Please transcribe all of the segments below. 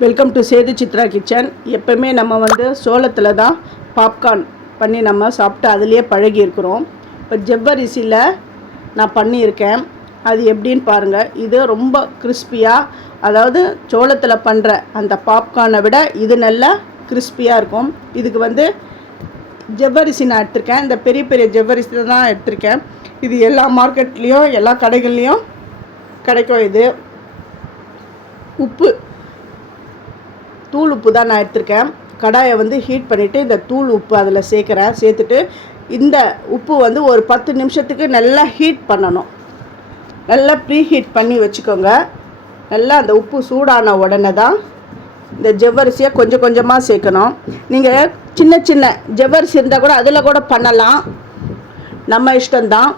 Welcome to Sethu Chitra kitchen. எப்போவுமே நம்ம வந்து சோளத்தில் தான் பாப்கார்ன் பண்ணி நம்ம சாப்பிட்டு அதுலேயே பழகி இருக்கிறோம். இப்போ ஜவ்வரிசியில் நான் பண்ணியிருக்கேன். அது எப்படின்னு பாருங்கள். இது ரொம்ப கிறிஸ்பியாக, அதாவது சோளத்தில் பண்ணுற அந்த பாப்கார்னை விட இது நல்லா கிறிஸ்பியாக இருக்கும். இதுக்கு வந்து ஜவ்வரிசி நான் எடுத்திருக்கேன். இந்த பெரிய பெரிய ஜவ்வரிசி தான் எடுத்திருக்கேன். இது எல்லா மார்க்கெட்லேயும் எல்லா கடைகள்லேயும் கிடைக்கும். இது உப்பு, தூள் உப்பு தான் நான் எடுத்திருக்கேன். கடாயை வந்து ஹீட் பண்ணிவிட்டு இந்த தூள் உப்பு அதில் சேர்த்துட்டு இந்த உப்பு வந்து ஒரு 10 நிமிஷத்துக்கு நல்லா ஹீட் பண்ணணும். நல்லா ப்ரீ ஹீட் பண்ணி வச்சுக்கோங்க. நல்லா அந்த உப்பு சூடான உடனே தான் இந்த ஜவ்வரிசியை கொஞ்சம் கொஞ்சமாக சேர்க்கணும். நீங்கள் சின்ன சின்ன ஜவ்வரிசி இருந்தால் கூட அதில் கூட பண்ணலாம், நம்ம இஷ்டம்தான்.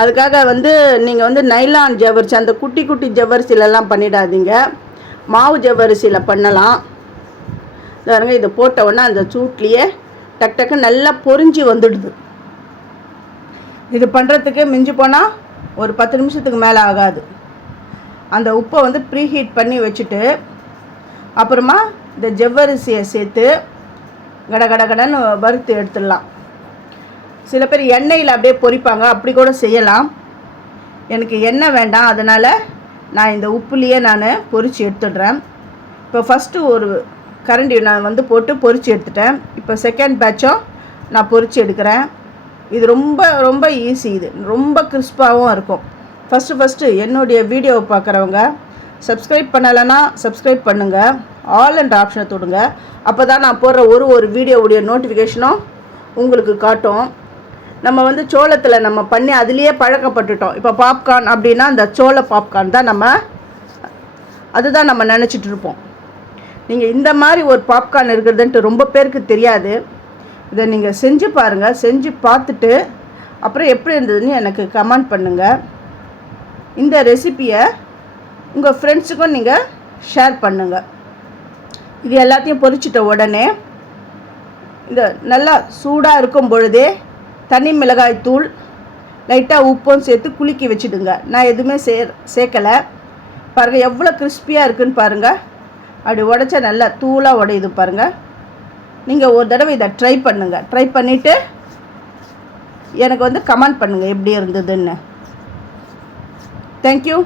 அதுக்காக வந்து நீங்கள் வந்து நைலான் ஜவ்வரிசி, அந்த குட்டி குட்டி ஜவ்வரிசிலெல்லாம் பண்ணிடாதீங்க. மாவு ஜவ்வரிசியில் பண்ணலாம். பாருங்க, இதை போட்ட உடனே அந்த சூட்லேயே டக் டக்கு நல்லா பொரிஞ்சு வந்துடுது. இது பண்ணுறதுக்கு மிஞ்சி போனால் ஒரு 10 நிமிஷத்துக்கு மேலே ஆகாது. அந்த உப்பை வந்து ப்ரீ ஹீட் பண்ணி வச்சுட்டு அப்புறமா இந்த ஜவ்வரிசியை சேர்த்து கடன்னு வறுத்து எடுத்துடலாம். சில பேர் எண்ணெயில் அப்படியே பொரிப்பாங்க, அப்படி கூட செய்யலாம். எனக்கு எண்ணெய் வேண்டாம், அதனால் நான் இந்த உப்புலேயே நான் பொரித்து எடுத்துடுறேன். இப்போ ஃபஸ்ட்டு ஒரு கரண்டி நான் வந்து போட்டு பொரித்து எடுத்துட்டேன். இப்போ செகண்ட் பேட்சும் நான் பொரித்து எடுக்கிறேன். இது ரொம்ப ரொம்ப ஈஸி. இது ரொம்ப கிறிஸ்பாகவும் இருக்கும். ஃபஸ்ட்டு என்னுடைய வீடியோவை பார்க்குறவங்க சப்ஸ்கிரைப் பண்ணலைன்னா சப்ஸ்கிரைப் பண்ணுங்கள். ஆல் அண்ட் ஆப்ஷனை தொடுங்க. அப்போ தான் நான் போடுற ஒரு வீடியோவுடைய நோட்டிஃபிகேஷனும் உங்களுக்கு காட்டும். நம்ம வந்து சோளத்தில் நம்ம பண்ணி அதுலேயே பழக்கப்பட்டுட்டோம். இப்போ பாப்கார்ன் அப்படின்னா அந்த சோள பாப்கார்ன் தான் அதுதான் நம்ம நினச்சிட்டு இருப்போம். நீங்கள் இந்த மாதிரி ஒரு பாப்கார்ன் இருக்கிறதுன்ட்டு ரொம்ப பேருக்கு தெரியாது. இதை நீங்கள் செஞ்சு பாருங்கள். செஞ்சு பார்த்துட்டு அப்புறம் எப்படி இருந்ததுன்னு எனக்கு கமெண்ட் பண்ணுங்கள். இந்த ரெசிப்பியை உங்கள் ஃப்ரெண்ட்ஸுக்கும் நீங்கள் ஷேர் பண்ணுங்கள். இது எல்லாத்தையும் பொரிச்சிட்ட உடனே இந்த நல்லா சூடாக இருக்கும் பொழுதே தனி மிளகாய் தூள், லைட்டாக உப்பும் சேர்த்து குலுக்கி வச்சுடுங்க. நான் எதுவுமே சேர்க்கலை. பாருங்கள் எவ்வளோ கிறிஸ்பியாக இருக்குதுன்னு பாருங்கள். அப்படி உடைச்சா நல்லா தூளாக உடையுது பாருங்கள். நீங்கள் ஒரு தடவை இதை ட்ரை பண்ணுங்கள். ட்ரை பண்ணிவிட்டு எனக்கு வந்து கமெண்ட் பண்ணுங்கள் எப்படி இருந்ததுன்னு. தேங்க்யூ.